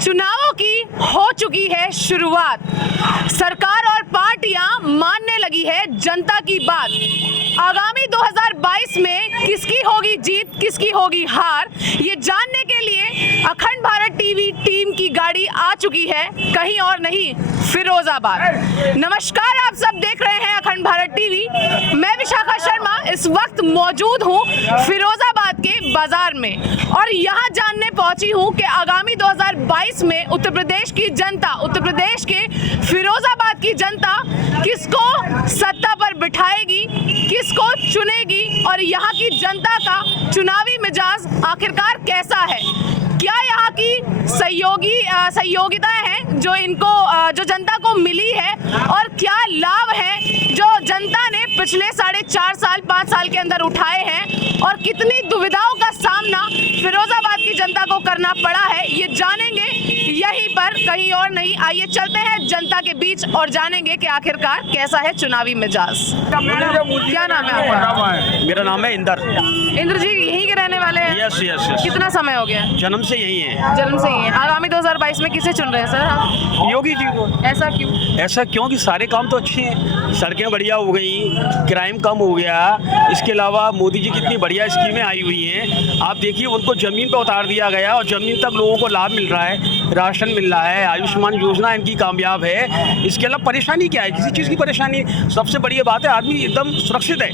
चुनावों की हो चुकी है शुरुआत। सरकार और पार्टियां मानने लगी है जनता की बात। आगामी 2022 में किसकी होगी जीत, किसकी होगी हार, ये जानने के लिए अखंड भारत टीवी टीम की गाड़ी आ चुकी है, कहीं और नहीं, फिरोजाबाद। नमस्कार, आप सब देख रहे हैं अखंड भारत टीवी। मैं विशाखा शर्मा इस वक्त मौजूद हूँ फिरोजाबाद के बाजार में और यहाँ जानने पहुंची हूँ कि आगामी 2022 में उत्तर प्रदेश की जनता, उत्तर प्रदेश के फिरोजाबाद की जनता किसको सत्ता पर बिठाएगी, किसको चुनेगी और यहाँ की जनता का चुनावी मिजाज आखिरकार कैसा है। क्या यहाँ की सहयोगिताएं हैं जो जनता को मिली है और क्या लाभ है जो जनता ने पिछले 4.5 साल 5 साल के अंदर उठाए हैं और कितनी दुविधाओं का सामना फिरोजाबाद की जनता को करना पड़ा है, ये जानेंगे यहीं पर, कहीं और नहीं। आइए चलते हैं जनता के बीच और जानेंगे कि आखिरकार कैसा है चुनावी मिजाज। क्या नाम है आपका? मेरा नाम है इंद्र जी, यहीं के रहने वाले हैं? Yes yes yes. कितना समय हो गया? जन्म से यही है। जन्म से ही है। आगामी 2022 में किसे चुन रहे हैं सर आप? योगी जी को। ऐसा क्यों? ऐसा क्यों कि सारे काम तो अच्छे हैं, सड़कें बढ़िया हो गई, क्राइम कम हो गया, इसके अलावा मोदी जी की इतनी बढ़िया स्कीमें आई हुई हैं। आप देखिए, उनको ज़मीन पर उतार दिया गया और ज़मीन तक लोगों को लाभ मिल रहा है, राशन मिल रहा है, आयुष्मान योजना इनकी कामयाब है। इसके अलावा परेशानी क्या है? किसी चीज़ की परेशानी? सबसे बड़ी बात है, आदमी एकदम सुरक्षित है।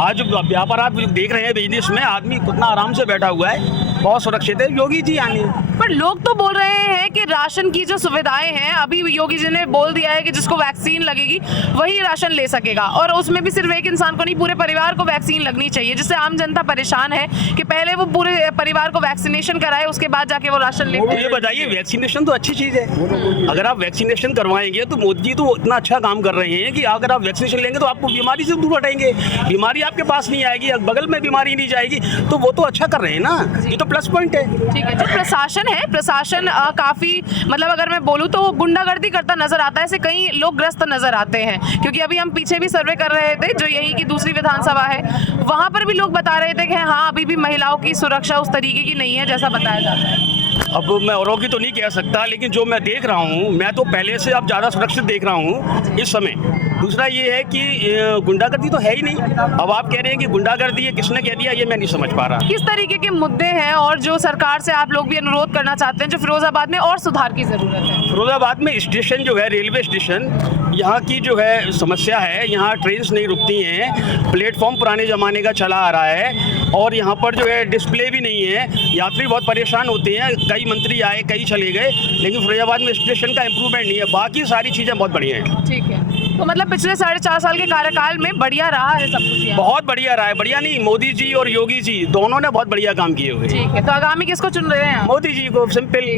आज व्यापार आप देख रहे हैं, बिजनेस में आदमी कितना आराम से बैठा हुआ है, बहुत सुरक्षित है। योगी जी आने पर लोग तो बोल रहे हैं कि राशन की जो सुविधाएं हैं, अभी योगी जी ने बोल दिया है कि जिसको वैक्सीन लगेगी वही राशन ले सकेगा और उसमें भी सिर्फ एक इंसान को नहीं, पूरे परिवार को वैक्सीन लगनी चाहिए, जिससे आम जनता परेशान है कि पहले वो पूरे परिवार को वैक्सीनेशन कराए, उसके बाद जाके वो राशन ले। ये बताइए, वैक्सीनेशन तो अच्छी चीज़ है। अगर आप वैक्सीनेशन करवाएंगे तो मोदी जी तो इतना अच्छा काम कर रहे हैं कि अगर आप वैक्सीनेशन लेंगे तो आपको बीमारी से दूर हटाएंगे, बीमारी आपके पास नहीं आएगी, बगल में बीमारी नहीं जाएगी, तो वो तो अच्छा कर रहे हैं ना, ये तो प्लस पॉइंट है। ठीक है। जो प्रशासन है, प्रशासन काफी, मतलब अगर मैं बोलूँ तो वो गुंडागर्दी करता नजर आता है, ऐसे कई लोग ग्रस्त नजर आते हैं, क्योंकि अभी हम पीछे भी सर्वे कर रहे थे जो यहीं की दूसरी विधानसभा है, वहां पर भी लोग बता रहे थे कि हाँ, अभी भी महिलाओं की सुरक्षा उस तरीके की नहीं है जैसा बताया जाता है। अब मैं औरों की तो नहीं कह सकता, लेकिन जो मैं देख रहा हूँ, मैं तो पहले से अब ज़्यादा सुरक्षित देख रहा हूँ इस समय। दूसरा ये है कि गुंडागर्दी तो है ही नहीं। अब आप कह रहे हैं कि गुंडागर्दी है, किसने कह दिया, ये मैं नहीं समझ पा रहा। किस तरीके के मुद्दे हैं और जो सरकार से आप लोग भी अनुरोध करना चाहते हैं जो फिरोजाबाद में और सुधार की जरूरत है? फिरोजाबाद में स्टेशन जो है, रेलवे स्टेशन, यहाँ की जो है समस्या है, यहाँ ट्रेन नहीं रुकती हैं, प्लेटफॉर्म पुराने ज़माने का चला आ रहा है और यहाँ पर जो है डिस्प्ले भी नहीं है, यात्री बहुत परेशान होते हैं। कई मंत्री आए, कई चले गए, लेकिन फिरोजाबाद में स्टेशन का इम्प्रूवमेंट नहीं है। बाकी सारी चीज़ें बहुत बढ़िया हैं। ठीक है, तो मतलब पिछले 4.5 साल के कार्यकाल में बढ़िया रहा है सब कुछ? बहुत बढ़िया रहा है। बढ़िया नहीं, मोदी जी और योगी जी दोनों ने बहुत बढ़िया काम किए हुए। ठीक है, तो आगामी किसको चुन रहे हैं? मोदी जी को, सिंपल।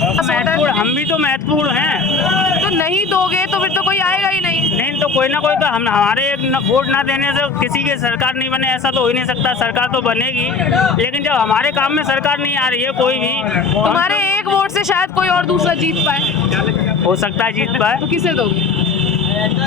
महत्वपूर्ण, हम भी तो महत्वपूर्ण हैं। तो नहीं दोगे तो फिर तो कोई आएगा ही नहीं। नहीं तो कोई ना कोई तो हमारे वोट ना देने से किसी की सरकार नहीं बने, ऐसा तो हो ही नहीं सकता। सरकार तो बनेगी, लेकिन जब हमारे काम में सरकार नहीं आ रही है कोई भी, तुम्हारे एक वोट से शायद कोई और दूसरा जीत पाए। हो सकता है जीत पाए। तो किसे दोगे?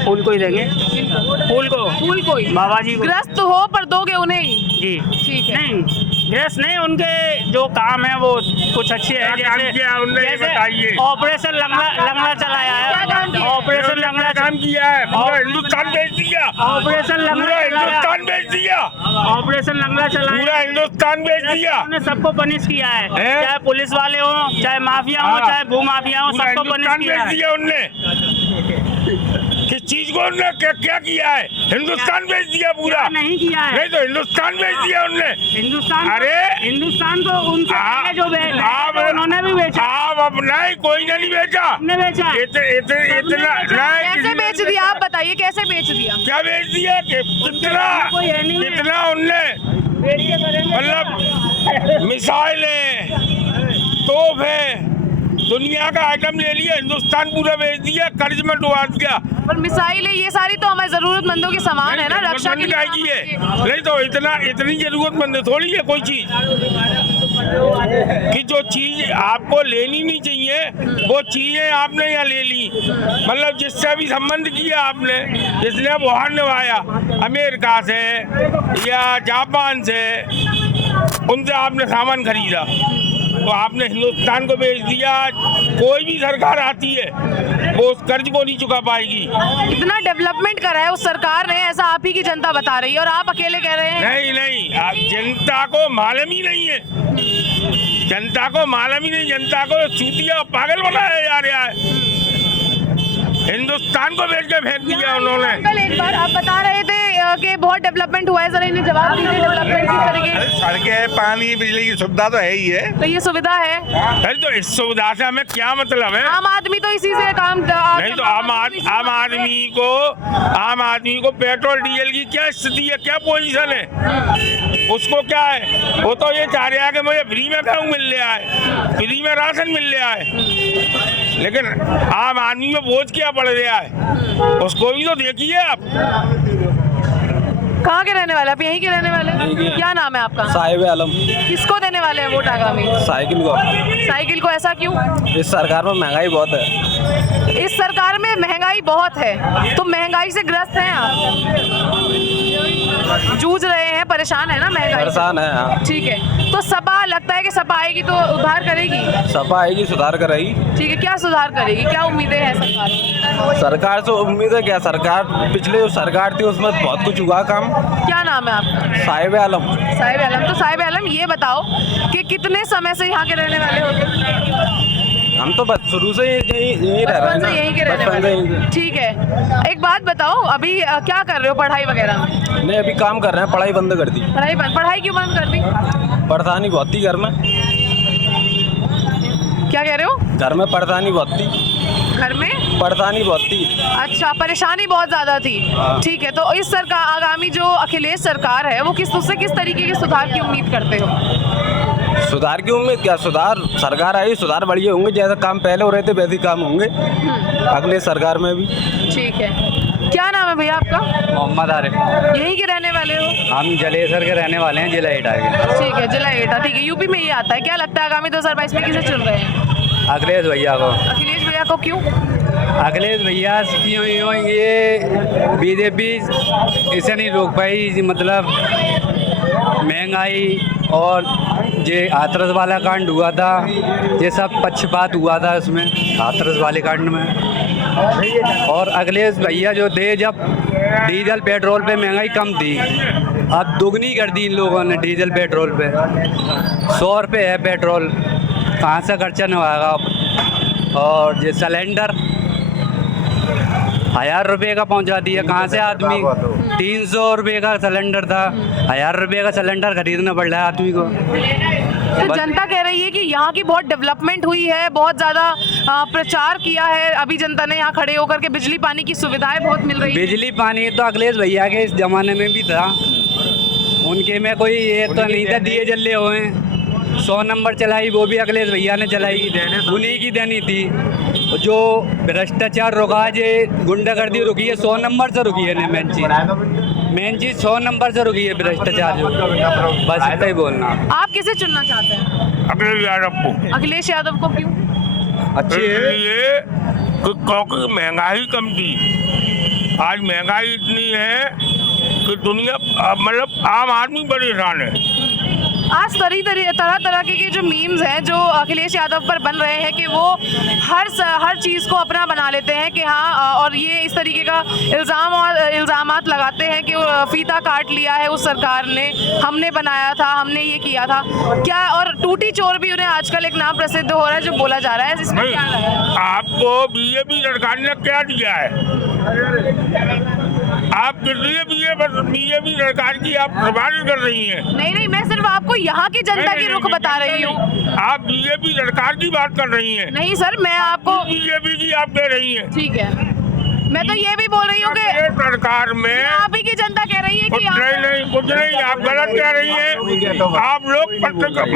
फूल को ही देंगे। फूल को ही, बाबा जी को। ग्रस्त हो पर दोगे उन्हें ही? जी ठीक है। नहीं ग्रेस नहीं, उनके जो काम है वो कुछ अच्छे हैं, जैसे ऑपरेशन लंगड़ा चलाया है, ऑपरेशन लंगड़ा काम किया है, पूरा हिंदुस्तान बेच दिया, ऑपरेशन लंगड़ा हिंदुस्तान बेच दिया, ऑपरेशन लंगड़ा चलाया, पूरा हिंदुस्तान बेच दिया। उन्होंने सबको पनिश किया है, चाहे पुलिस वाले हो, चाहे माफिया हो, चाहे भूमाफिया हो, सबको पनिश किया है। उनने किस चीज को उन्होंने क्या किया है? हिंदुस्तान बेच दिया पूरा। नहीं किया है, नहीं तो हिंदुस्तान बेच दिया उनने। हिंदुस्तान, अरे हिंदुस्तान को उनसे पहले जो बेचा उन्होंने भी बेचा। आप अब नहीं, कोई ने नहीं बेचा। हमने बेचा। इतना कैसे बेच दिया? आप बताइए कैसे बेच दिया? क्या बेच दिया? कितना उनने, मतलब मिसाइलें, तोहफे, दुनिया का आइटम ले लिया, हिंदुस्तान पूरा बेच दिया, कर्ज में डुबा दिया। पर मिसाइलें ये सारी तो हमारे जरूरतमंदों के सामान है ना, रक्षा के लिए है। नहीं तो इतनी जरूरतमंद थोड़ी है कोई चीज, कि जो चीज आपको लेनी नहीं चाहिए वो चीजें आपने यहाँ ले ली। मतलब जिससे भी संबंध किया आपने, जिसने वुहान निभाया, अमेरिका से या जापान से, उनसे आपने सामान खरीदा, वो आपने हिंदुस्तान को बेच दिया। कोई भी सरकार आती है वो उस कर्ज को नहीं चुका पाएगी। इतना डेवलपमेंट करा है उस सरकार ने, ऐसा आप ही की जनता बता रही है और आप अकेले कह रहे हैं। नहीं, आप जनता को मालूम ही नहीं है, जनता को मालूम ही नहीं, जनता को चूतिया पागल बनाया जा रहा है। हिंदुस्तान को बेच के फेंक दिया उन्होंने। कल एक बार आप बता रहे थे कि बहुत डेवलपमेंट हुआ है, जरा इन्हें जवाब दीजिए डेवलपमेंट किस तरीके। सड़कें, पानी, बिजली की सुविधा तो है ही है। तो ये सुविधा है, अरे तो इस सुविधा से हमें क्या मतलब है? आम आदमी तो इसी से काम नहीं तो आम आदमी को पेट्रोल डीजल की क्या स्थिति है, क्या पोजीशन है, उसको क्या है? वो तो ये चाह रहा है कि मुझे फ्री में गेहूं मिल रहा है, फ्री में राशन मिल रहा है, लेकिन आम आदमी में बोझ क्या पड़ रहा है उसको भी तो देखिए आप। कहाँ के रहने वाले, आप यहीं के रहने वाले हैं? क्या नाम है आपका? साहिब आलम। किसको देने वाले हैं वोट आगामी? साइकिल को। साइकिल को, ऐसा क्यों? इस सरकार में महंगाई बहुत है। इस सरकार में महंगाई बहुत है, तो महंगाई से ग्रस्त हैं आप, जूझ रहे हैं, परेशान है ना महंगाई? परेशान है, हाँ। ठीक है, तो सपा लगता है कि सपा आएगी तो उद्धार करेगी? सपा आएगी, सुधार करेगी। ठीक है, क्या सुधार करेगी, क्या उम्मीदें हैं सरकार से? सरकार से उम्मीद है क्या, सरकार पिछले जो सरकार थी उसमें बहुत कुछ हुआ काम। क्या नाम है आपका? साहिब आलम। साहिब आलम। तो साहिब आलम ये बताओ कि कितने समय से यहाँ के रहने वाले हो तुम? हम तो बस शुरू से यही रह रहे बचपन से हैं यहीं के रहने बचपन से वाले। ठीक है, एक बात बताओ, अभी क्या कर रहे हो, पढ़ाई वगैरह में? नहीं, अभी काम कर रहे हैं, पढ़ाई बंद कर दी। पढ़ाई क्यों बंद कर दी? परेशानी बहुत थी घर में। क्या कह रहे हो? घर में परेशानी बहुत थी। घर में परेशानी बहुत थी। अच्छा, परेशानी बहुत ज्यादा थी। ठीक है, तो इस सरकार, आगामी जो अखिलेश सरकार है, वो उससे किस तरीके के सुधार की उम्मीद करते हो? सुधार की उम्मीद क्या, सुधार सरकार आई, सुधार बढ़िया होंगे, जैसे काम पहले हो रहे थे वैसे ही काम होंगे अगले सरकार में भी। ठीक है, क्या नाम है भैया आपका? मोहम्मद आरिफ। यहीं के रहने वाले हो? हम जलेसर के रहने वाले हैं, जिला एटा के। ठीक है, जिला एटा। ठीक है, यूपी में ये आता है। क्या लगता है आगामी 2022 में किसे चुन रहे हैं? अखिलेश भैया को। अखिलेश भैया को क्यों? अखिलेश भैया क्यों, ये बीजेपी इसे नहीं रोक पाई, मतलब महंगाई और ये हाथरस वाला कांड हुआ था, ये सब पक्षपात हुआ था इसमें, हाथरस वाले कांड में। और अखिलेश भैया जो थे, जब डीजल पेट्रोल पे महंगाई कम थी, अब दुगनी कर दी इन लोगों ने डीजल पेट्रोल पे। 100 रुपये है पेट्रोल, कहाँ से खर्चा नवाएगा? और ये सिलेंडर 1000 रुपये का पहुंचा दिया, कहाँ से आदमी? 300 रुपये का सिलेंडर था, 1000 रुपये का सिलेंडर खरीदना पड़ रहा है आदमी को। तो जनता कह रही है कि यहाँ की बहुत डेवलपमेंट हुई है, बहुत ज़्यादा प्रचार किया है अभी जनता ने, यहाँ खड़े होकर के बिजली पानी की सुविधाएं बहुत मिल रही है। बिजली पानी तो अखिलेश भैया के इस ज़माने में भी था, उनके में कोई ये तो नहीं था, दिए जले हुए हैं। 100 नंबर चलाई, वो भी अखिलेश भैया ने चलाई, उन्हीं की देनी थी। जो भ्रष्टाचार रुका, ये गुंडागर्दी रुकी है, 100 नंबर से रुकी है। मेन चीज़ 100 नंबर से रुकी है भ्रष्टाचार, जो बस इतना ही बोलना। आप किसे चुनना चाहते हैं? अखिलेश यादव को। अखिलेश यादव को क्यों? अच्छी है इसलिए क्योंकि महंगाई कम थी, आज महंगाई इतनी है कि दुनिया, मतलब आम आदमी परेशान है। आज तरह तरह के जो मीम्स हैं जो अखिलेश यादव पर बन रहे हैं कि वो हर चीज़ को अपना बना लेते हैं कि हाँ, और ये इस तरीके का इल्ज़ामात लगाते हैं कि फीता काट लिया है उस सरकार ने, हमने बनाया था, हमने ये किया था क्या, और टूटी चोर भी उन्हें आजकल एक नाम प्रसिद्ध हो रहा है जो बोला जा रहा है, इसमें क्या है? आपको बीजेपी सरकार ने क्या दिया है? आप किस लिए बीजेपी सरकार की आप सिफारिश कर रही हैं? नहीं, मैं सिर्फ आपको यहाँ की जनता की रुख बता रही हूँ। आप बीजेपी सरकार की बात कर रही हैं। नहीं सर, मैं आपको बीजेपी की आप कह रही हैं। ठीक है, मैं तो ये भी बोल रही हूँ कि सरकार में आप ही की जनता कह रही है कि कुछ नहीं, आप गलत कह रही हैं। आप लोग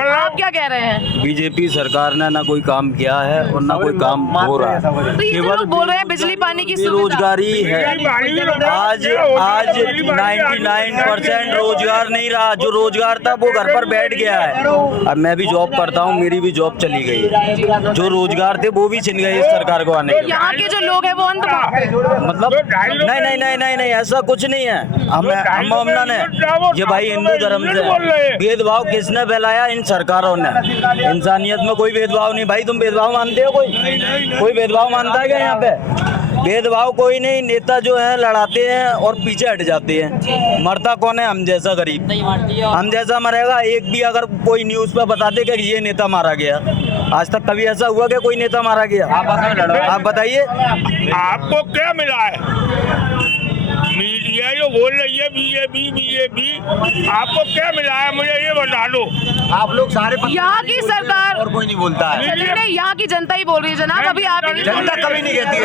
आप क्या कह रहे हैं? बीजेपी सरकार ने ना कोई काम किया है और ना कोई काम हो रहा है, तो ये जो लोग बोल रहे हैं बिजली पानी की सुविधा, बेरोजगारी है। आज 99% रोजगार नहीं रहा, जो रोजगार था वो घर पर बैठ गया है। अब मैं भी जॉब करता हूँ, मेरी भी जॉब चली गई है, जो रोजगार थे वो भी छिन गए इस सरकार को आने के। यहाँ के जो लोग हैं वो अंध भक्त हैं। मतलब नहीं नहीं नहीं नहीं नहीं ऐसा कुछ नहीं है। हम हमना ने ये भाई हिंदू धर्म से भेदभाव किसने फैलाया? इन सरकारों ने। इंसानियत में कोई भेदभाव नहीं। भाई तुम भेदभाव मानते हो? कोई भेदभाव मानता है क्या यहाँ पे? भेदभाव कोई नहीं। नेता जो है लड़ाते हैं और पीछे हट जाते हैं। मरता कौन है? हम जैसा गरीब। हम जैसा मरेगा। एक भी अगर कोई न्यूज़ पे बताते कि ये नेता मारा गया, आज तक कभी ऐसा हुआ कि कोई नेता मारा गया? आप बताइए। आपको क्या मिला है? मीडिया जो बोल रही है बीजेपी, आपको क्या मिला है? मुझे ये बता दो। आप लोग सारे यहाँ की सरकार और कोई नहीं बोलता है। चलिए नहीं, यहाँ की जनता ही बोल रही है जनाब। अभी आप जनता कभी नहीं कहती है।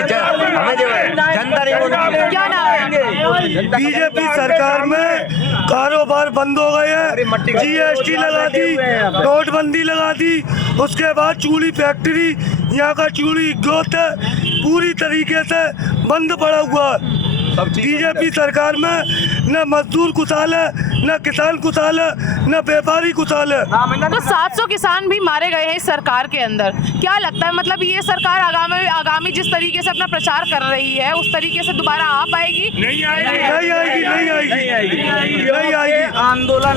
हमें जो है जनता नहीं बोलती है। क्या नाम है? बीजेपी सरकार में कारोबार बंद हो गए हैं। जीएसटी लगा दी, नोटबंदी लगा दी, उसके बाद चूड़ी फैक्ट्री, यहाँ का चूड़ी ग्रोथ पूरी तरीके से बंद पड़ा हुआ है। बीजेपी सरकार में न मजदूर खुशहाल है, न किसान खुशहाल है, न व्यापारी खुशहाल है। तो 700 किसान भी मारे गए हैं इस सरकार के अंदर। क्या लगता है, मतलब ये सरकार आगामी जिस तरीके से अपना प्रचार कर रही है उस तरीके से दोबारा आ पाएगी? नहीं आएगी, नहीं आएगी, नहीं आएगी, नहीं आएगी। आंदोलन